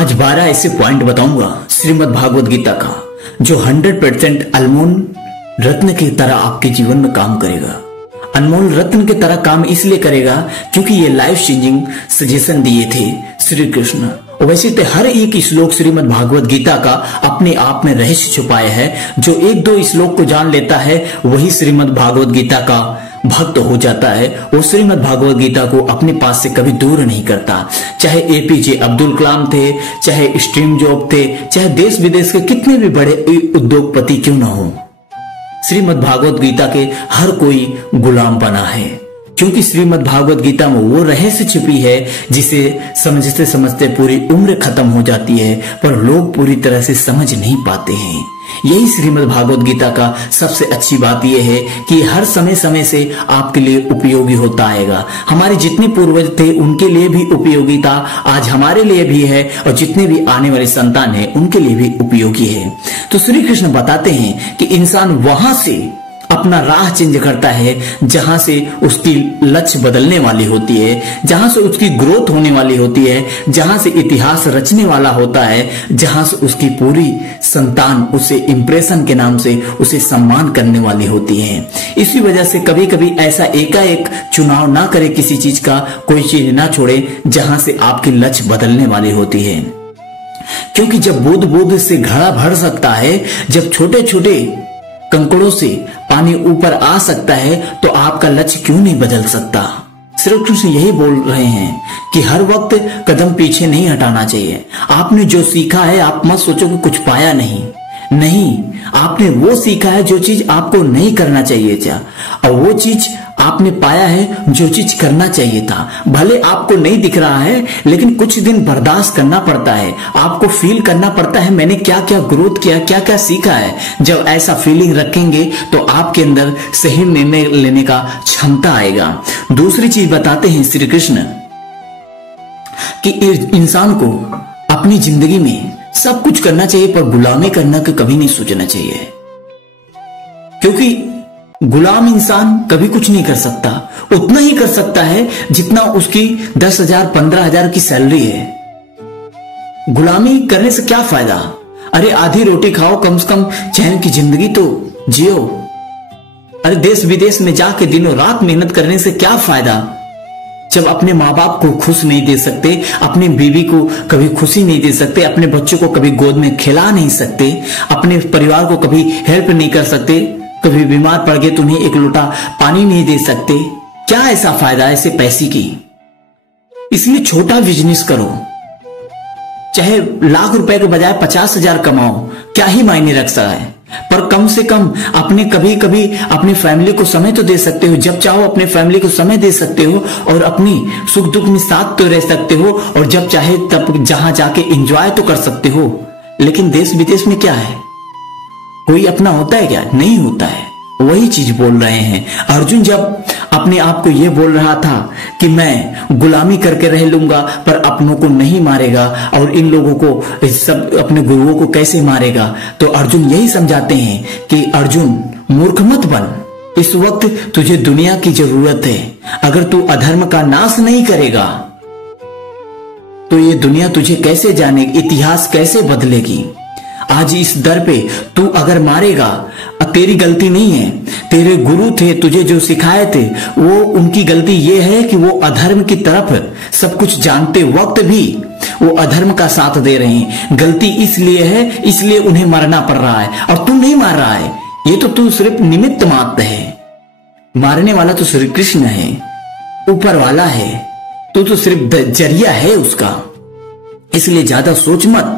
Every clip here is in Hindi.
आज 12 ऐसे पॉइंट बताऊंगा श्रीमद् भागवत गीता का जो 100% अनमोल रत्न की तरह आपके जीवन में काम करेगा। अनमोल रत्न की तरह काम इसलिए करेगा क्योंकि ये लाइफ चेंजिंग सजेशन दिए थे श्री कृष्ण। वैसे तो हर एक श्लोक श्रीमद् भागवत गीता का अपने आप में रहस्य छुपाया है। जो एक दो श्लोक को जान लेता है वही श्रीमद् भागवत गीता का भक्त हो जाता है। वो श्रीमद् भागवत गीता को अपने पास से कभी दूर नहीं करता। चाहे एपीजे अब्दुल कलाम थे, चाहे स्टीव जॉब थे, चाहे देश विदेश के कितने भी बड़े उद्योगपति क्यों ना हो, श्रीमद् भागवत गीता के हर कोई गुलाम बना है। क्योंकि श्रीमद् भागवत गीता में वो रहस्य छिपी है जिसे समझते समझते पूरी उम्र खत्म हो जाती है, पर लोग पूरी तरह से समझ नहीं पाते हैं। यही श्रीमद् भागवत गीता का सबसे अच्छी बात यह है कि हर समय समय से आपके लिए उपयोगी होता आएगा। हमारे जितने पूर्वज थे उनके लिए भी उपयोगिता आज हमारे लिए भी है, और जितने भी आने वाले संतान हैं उनके लिए भी उपयोगी है। तो श्री कृष्ण बताते हैं कि इंसान वहां से अपना राह चेंज करता है जहां से उसकी लक्ष्य बदलने वाली होती है, जहां से उसकी ग्रोथ होने वाली होती है, जहां से इतिहास रचने वाला होता है, जहां से उसकी पूरी संतान उसे इंप्रेशन के नाम से उसे सम्मान करने वाली होती है। इसी वजह से कभी कभी ऐसा एकाएक चुनाव ना करे, किसी चीज का कोई चीज ना छोड़े जहां से आपकी लक्ष्य बदलने वाली होती है। क्योंकि जब बूंद बूंद से घड़ा भर सकता है, जब छोटे छोटे कंकड़ों से पानी ऊपर आ सकता है, तो आपका लक्ष्य क्यों नहीं बदल सकता। श्री कृष्ण यही बोल रहे हैं कि हर वक्त कदम पीछे नहीं हटाना चाहिए। आपने जो सीखा है आप मत सोचो कि कुछ पाया नहीं, आपने वो सीखा है जो चीज आपको नहीं करना चाहिए था, और वो चीज आपने पाया है जो चीज करना चाहिए था। भले आपको नहीं दिख रहा है, लेकिन कुछ दिन बर्दाश्त करना पड़ता है, आपको फील करना पड़ता है मैंने क्या क्या ग्रोथ किया, क्या क्या सीखा है। जब ऐसा फीलिंग रखेंगे तो आपके अंदर सही निर्णय लेने का क्षमता आएगा। दूसरी चीज बताते हैं श्री कृष्ण कि इंसान को अपनी जिंदगी में सब कुछ करना चाहिए, पर गुलामी करना को कभी नहीं सोचना चाहिए। क्योंकि गुलाम इंसान कभी कुछ नहीं कर सकता, उतना ही कर सकता है जितना उसकी 10,000 15,000 की सैलरी है। गुलामी करने से क्या फायदा। अरे आधी रोटी खाओ, कम से कम चैन की जिंदगी तो जियो। अरे देश विदेश में जाके दिनों रात मेहनत करने से क्या फायदा जब अपने माँ बाप को खुश नहीं दे सकते, अपनी बीवी को कभी खुशी नहीं दे सकते, अपने बच्चों को कभी गोद में खिला नहीं सकते, अपने परिवार को कभी हेल्प नहीं कर सकते, कभी बीमार पड़ गए तो उन्हें एक लोटा पानी नहीं दे सकते। क्या ऐसा फायदा ऐसे पैसे की। इसलिए छोटा बिजनेस करो, चाहे लाख रुपए के बजाय 50,000 कमाओ, क्या ही मायने रख सकता है, पर कम से कम अपने कभी कभी अपनी फैमिली को समय तो दे सकते हो। जब चाहो अपने फैमिली को समय दे सकते हो और अपनी सुख दुख में साथ तो रह सकते हो, और जब चाहे तब जहां जाके एंजॉय तो कर सकते हो। लेकिन देश विदेश में क्या है, कोई अपना होता है क्या, नहीं होता है। वही चीज बोल रहे हैं अर्जुन जब अपने आप को यह बोल रहा था कि मैं गुलामी करके रह लूंगा पर अपनों को नहीं मारेगा, और इन लोगों को सब अपने गुरुओं को कैसे मारेगा। तो अर्जुन यही समझाते हैं कि अर्जुन मूर्ख मत बन, इस वक्त तुझे दुनिया की जरूरत है। अगर तू अधर्म का नाश नहीं करेगा तो ये दुनिया तुझे कैसे जानेगी, इतिहास कैसे बदलेगी। आज इस दर पे तू अगर मारेगा, तेरी गलती नहीं है, तेरे गुरु थे तुझे जो सिखाए थे वो उनकी गलती ये है कि वो अधर्म की तरफ सब कुछ जानते वक्त भी वो अधर्म का साथ दे रहे हैं। गलती इसलिए है, इसलिए उन्हें मरना पड़ रहा है, और तू नहीं मार रहा है। ये तो तू सिर्फ निमित्त मात्र है, मारने वाला तो श्री कृष्ण है, ऊपर वाला है, तू तो सिर्फ जरिया है उसका। इसलिए ज्यादा सोच मत।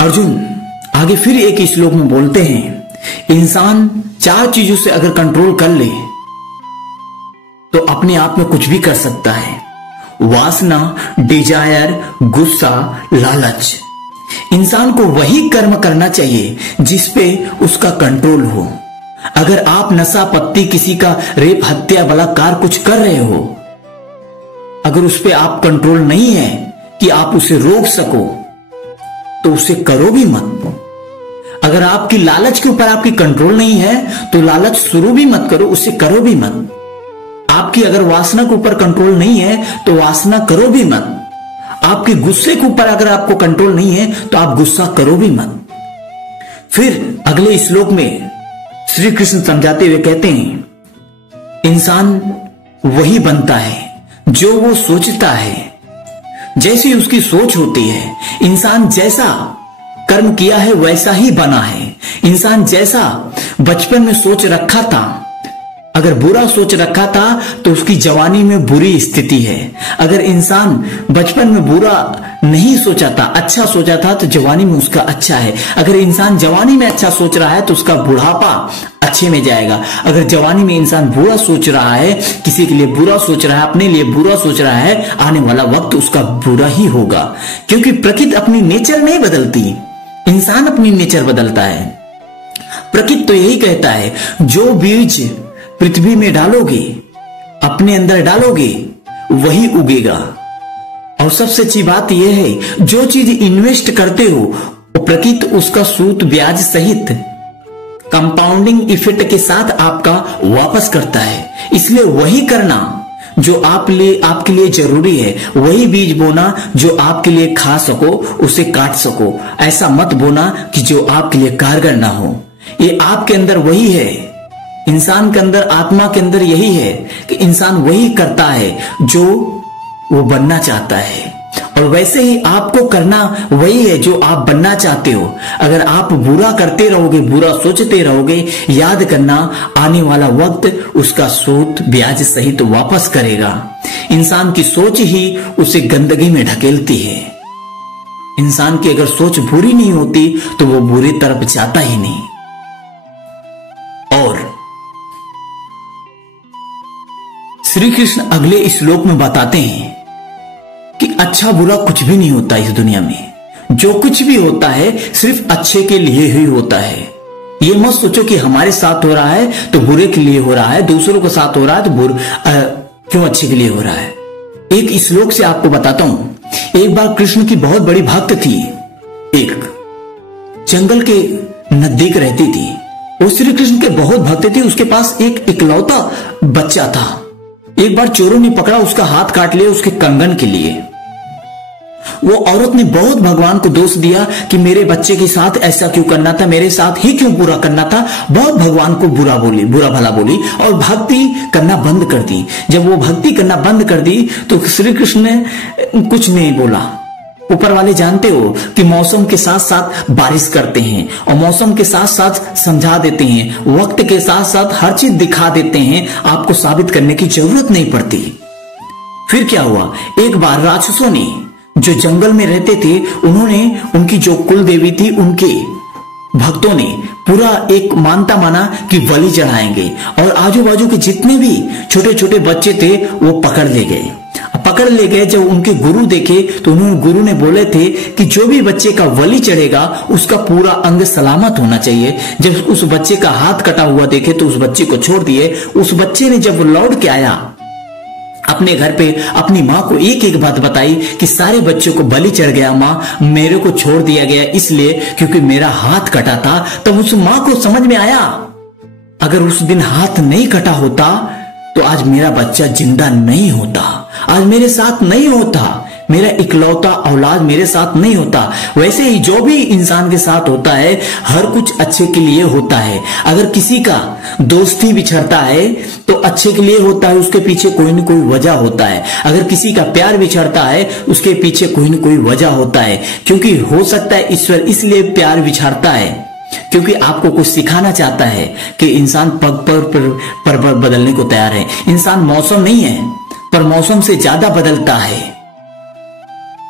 अर्जुन आगे फिर एक श्लोक में बोलते हैं इंसान 4 चीजों से अगर कंट्रोल कर ले तो अपने आप में कुछ भी कर सकता है। वासना, डिजायर, गुस्सा, लालच। इंसान को वही कर्म करना चाहिए जिस पे उसका कंट्रोल हो। अगर आप नशा पत्ती, किसी का रेप, हत्या, बलात्कार कुछ कर रहे हो, अगर उस पे आप कंट्रोल नहीं है कि आप उसे रोक सको तो उसे करो भी मत। अगर आपकी लालच के ऊपर आपकी कंट्रोल नहीं है तो लालच शुरू भी मत करो, उसे करो भी मत। आपकी अगर वासना के ऊपर कंट्रोल नहीं है तो वासना करो भी मत। आपके गुस्से के ऊपर अगर आपको कंट्रोल नहीं है तो आप गुस्सा करो भी मत। फिर अगले श्लोक में श्री कृष्ण समझाते हुए कहते हैं, इंसान वही बनता है जो वो सोचता है। जैसी उसकी सोच होती है, इंसान जैसा कर्म किया है वैसा ही बना है। इंसान जैसा बचपन में सोच रखा था, अगर बुरा सोच रखा था तो उसकी जवानी में बुरी स्थिति है। अगर इंसान बचपन में बुरा नहीं सोचा था, अच्छा सोचा था, तो जवानी में उसका अच्छा है। अगर इंसान जवानी में अच्छा सोच रहा है तो उसका बुढ़ापा अच्छे में जाएगा। अगर जवानी में इंसान बुरा सोच रहा है, किसी के लिए बुरा सोच रहा है, अपने लिए बुरा सोच रहा है, आने वाला वक्त उसका बुरा ही होगा। क्योंकि प्रकृति अपनी नेचर नहीं बदलती, इंसान अपनी नेचर बदलता है। प्रकृति तो यही कहता है, जो बीज पृथ्वी में डालोगे, अपने अंदर डालोगे, वही उगेगा। और सबसे अच्छी बात यह है, जो चीज इन्वेस्ट करते हो प्रकृति उसका सूद ब्याज सहित कंपाउंडिंग इफेक्ट के साथ आपका वापस करता है। इसलिए वही करना जो आपके लिए जरूरी है, वही बीज बोना जो आपके लिए खा सको, उसे काट सको। ऐसा मत बोना कि जो आपके लिए कारगर ना हो। ये आपके अंदर वही है, इंसान के अंदर, आत्मा के अंदर यही है कि इंसान वही करता है जो वो बनना चाहता है, और वैसे ही आपको करना वही है जो आप बनना चाहते हो। अगर आप बुरा करते रहोगे, बुरा सोचते रहोगे, याद करना आने वाला वक्त उसका सूद ब्याज सहित वापस करेगा। इंसान की सोच ही उसे गंदगी में ढकेलती है। इंसान की अगर सोच बुरी नहीं होती तो वो बुरी तरफ जाता ही नहीं। और श्री कृष्ण अगले श्लोक में बताते हैं कि अच्छा बुरा कुछ भी नहीं होता इस दुनिया में। जो कुछ भी होता है सिर्फ अच्छे के लिए ही होता है। ये मत सोचो कि हमारे साथ हो रहा है तो बुरे के लिए हो रहा है, दूसरों के साथ हो रहा है तो क्यों अच्छे के लिए हो रहा है। एक श्लोक से आपको बताता हूं। एक बार कृष्ण की बहुत बड़ी भक्त थी, एक जंगल के नजदीक रहती थी। वो श्री कृष्ण के बहुत भक्त थे। उसके पास एक इकलौता बच्चा था। एक बार चोरों ने पकड़ा, उसका हाथ काट लिया उसके कंगन के लिए। वो औरत ने बहुत भगवान को दोष दिया कि मेरे बच्चे के साथ ऐसा क्यों करना था, मेरे साथ ही क्यों बुरा करना था। बहुत भगवान को बुरा भला बोली और भक्ति करना बंद कर दी। जब वो भक्ति करना बंद कर दी तो श्री कृष्ण ने कुछ नहीं बोला। ऊपर वाले जानते हो कि मौसम के साथ साथ बारिश करते हैं और मौसम के साथ साथ समझा देते हैं, वक्त के साथ साथ हर चीज दिखा देते हैं। आपको साबित करने की जरूरत नहीं पड़ती। फिर क्या हुआ, एक बार राक्षसों ने, जो जंगल में रहते थे, उन्होंने उनकी जो कुल देवी थी, उनके भक्तों ने पूरा एक माना कि बलि चढ़ाएंगे, और आजू बाजू के जितने भी छोटे छोटे बच्चे थे वो पकड़ ले गए। जब उनके गुरु देखे तो गुरु ने बोले थे कि जो भी बच्चे का बलि चढ़ेगा उसका पूरा अंग सलामत होना चाहिए। जब उस बच्चे का हाथ कटा हुआ देखे तो उस बच्चे को छोड़ दिए। उस बच्चे ने जब लौट के आया अपने घर पे, अपनी माँ को एक एक बात बताई कि सारे बच्चों को बलि चढ़ गया माँ, मेरे को छोड़ दिया गया इसलिए क्योंकि मेरा हाथ कटा था। तब उस माँ को समझ में आया, अगर उस दिन हाथ नहीं कटा होता तो आज मेरा बच्चा जिंदा नहीं होता, आज मेरे साथ नहीं होता, मेरा इकलौता औलाद मेरे साथ नहीं होता। वैसे ही जो भी इंसान के साथ होता है हर कुछ अच्छे के लिए होता है। अगर किसी का दोस्ती बिछड़ता है तो अच्छे के लिए होता है, उसके पीछे कोई न कोई वजह होता है। अगर किसी का प्यार बिछड़ता है उसके पीछे कोई न कोई वजह होता है। क्योंकि हो सकता है ईश्वर इसलिए प्यार बिछाड़ता है क्योंकि आपको कुछ सिखाना चाहता है कि इंसान पग पर बदलने को तैयार है। इंसान मौसम नहीं है पर मौसम से ज्यादा बदलता है,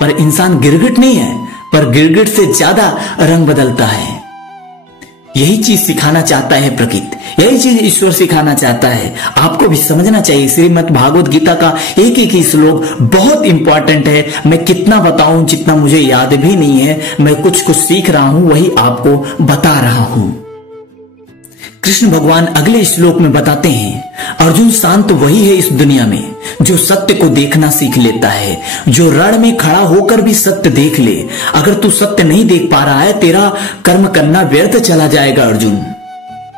पर इंसान गिरगिट नहीं है पर गिरगिट से ज्यादा रंग बदलता है। यही चीज सिखाना चाहता है प्रकृति, यही चीज ईश्वर सिखाना चाहता है। आपको भी समझना चाहिए। श्रीमद् भागवत गीता का एक एक श्लोक बहुत इंपॉर्टेंट है। मैं कितना बताऊं, जितना मुझे याद भी नहीं है, मैं कुछ सीख रहा हूं, वही आपको बता रहा हूं। कृष्ण भगवान अगले श्लोक में बताते हैं, अर्जुन शांत वही है इस दुनिया में जो सत्य को देखना सीख लेता है, जो रण में खड़ा होकर भी सत्य देख ले। अगर तू सत्य नहीं देख पा रहा है, तेरा कर्म करना व्यर्थ चला जाएगा अर्जुन।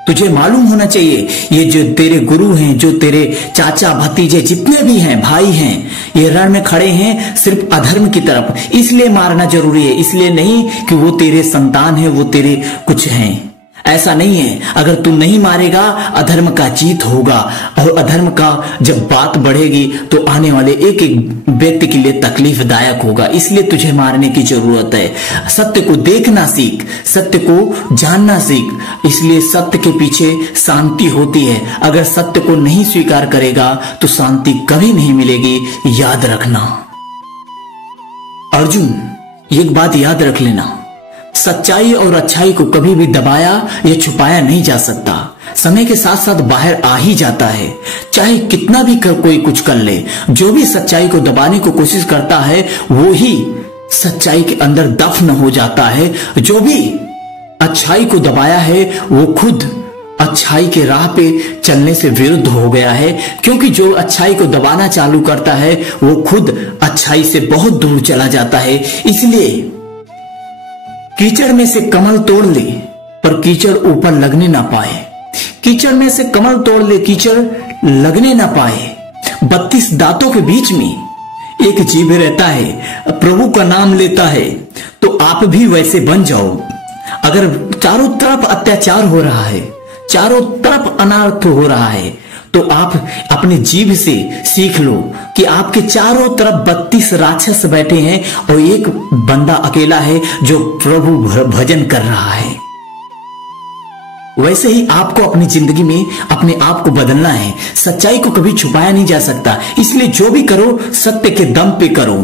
तुझे मालूम होना चाहिए ये जो तेरे गुरु हैं, जो तेरे चाचा भतीजे जितने भी हैं, भाई हैं, ये रण में खड़े हैं सिर्फ अधर्म की तरफ। इसलिए मारना जरूरी है, इसलिए नहीं कि वो तेरे संतान है, वो तेरे कुछ हैं। ऐसा नहीं है। अगर तू नहीं मारेगा अधर्म का जीत होगा, और अधर्म का जब बात बढ़ेगी तो आने वाले एक एक व्यक्ति के लिए तकलीफदायक होगा। इसलिए तुझे मारने की जरूरत है। सत्य को देखना सीख, सत्य को जानना सीख। इसलिए सत्य के पीछे शांति होती है। अगर सत्य को नहीं स्वीकार करेगा तो शांति कभी नहीं मिलेगी, याद रखना। अर्जुन, एक बात याद रख लेना, सच्चाई और अच्छाई को कभी भी दबाया या छुपाया नहीं जा सकता। समय के साथ साथ बाहर आ ही जाता है, चाहे कितना भी कोई कुछ कर ले। जो भी सच्चाई को दबाने को कोशिश करता है वो ही सच्चाई के अंदर दफन हो जाता है। जो भी अच्छाई को दबाया है वो खुद अच्छाई के राह पे चलने से विरुद्ध हो गया है, क्योंकि जो अच्छाई को दबाना चालू करता है वो खुद अच्छाई से बहुत दूर चला जाता है। इसलिए कीचड़ में से कमल तोड़ ले पर कीचड़ ऊपर लगने ना पाए। कीचड़ में से कमल तोड़ ले, कीचड़ लगने ना पाए। 32 दांतों के बीच में एक जीभ रहता है, प्रभु का नाम लेता है। तो आप भी वैसे बन जाओ। अगर चारों तरफ अत्याचार हो रहा है, चारों तरफ अनर्थ हो रहा है, तो आप अपने जीभ से सीख लो कि आपके चारों तरफ 32 राक्षस बैठे हैं और एक बंदा अकेला है जो प्रभु भजन कर रहा है। वैसे ही आपको अपनी जिंदगी में अपने आप को बदलना है। सच्चाई को कभी छुपाया नहीं जा सकता, इसलिए जो भी करो सत्य के दम पे करो।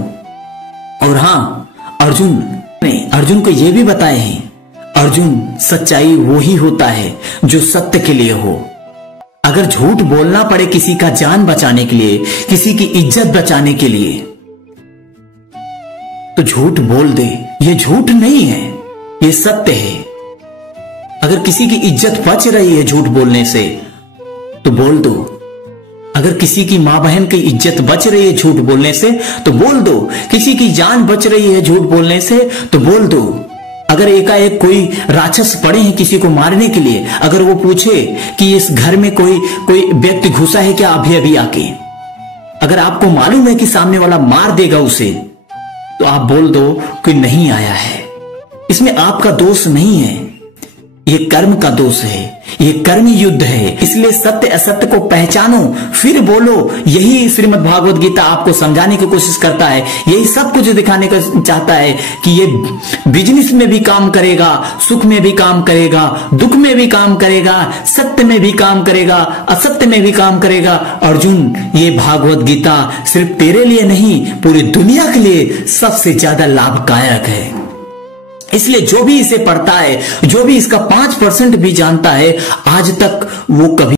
और हाँ, अर्जुन ने अर्जुन को यह भी बताए हैं, अर्जुन सच्चाई वो ही होता है जो सत्य के लिए हो। अगर झूठ बोलना पड़े किसी का जान बचाने के लिए, किसी की इज्जत बचाने के लिए, तो झूठ बोल दे। ये झूठ नहीं है, ये सत्य है। अगर किसी की इज्जत बच रही है झूठ बोलने से तो बोल दो। अगर किसी की मां बहन की इज्जत बच रही है झूठ बोलने से तो बोल दो। किसी की जान बच रही है झूठ बोलने से तो बोल दो। अगर एकाएक कोई राक्षस पड़े हैं किसी को मारने के लिए, अगर वो पूछे कि इस घर में कोई व्यक्ति घुसा है क्या अभी अभी आके, अगर आपको मालूम है कि सामने वाला मार देगा उसे, तो आप बोल दो कि नहीं आया है। इसमें आपका दोष नहीं है, ये कर्म का दोष है, ये कर्म युद्ध है। इसलिए सत्य असत्य को पहचानो फिर बोलो। यही श्रीमद् भागवत गीता आपको समझाने की कोशिश करता है, यही सब कुछ दिखाने का चाहता है कि ये बिजनेस में भी काम करेगा, सुख में भी काम करेगा, दुख में भी काम करेगा, सत्य में भी काम करेगा, असत्य में भी काम करेगा। अर्जुन, ये भागवत गीता सिर्फ तेरे लिए नहीं, पूरी दुनिया के लिए सबसे ज्यादा लाभदायक है। इसलिए जो भी इसे पढ़ता है, जो भी इसका 5% भी जानता है, आज तक वो कभी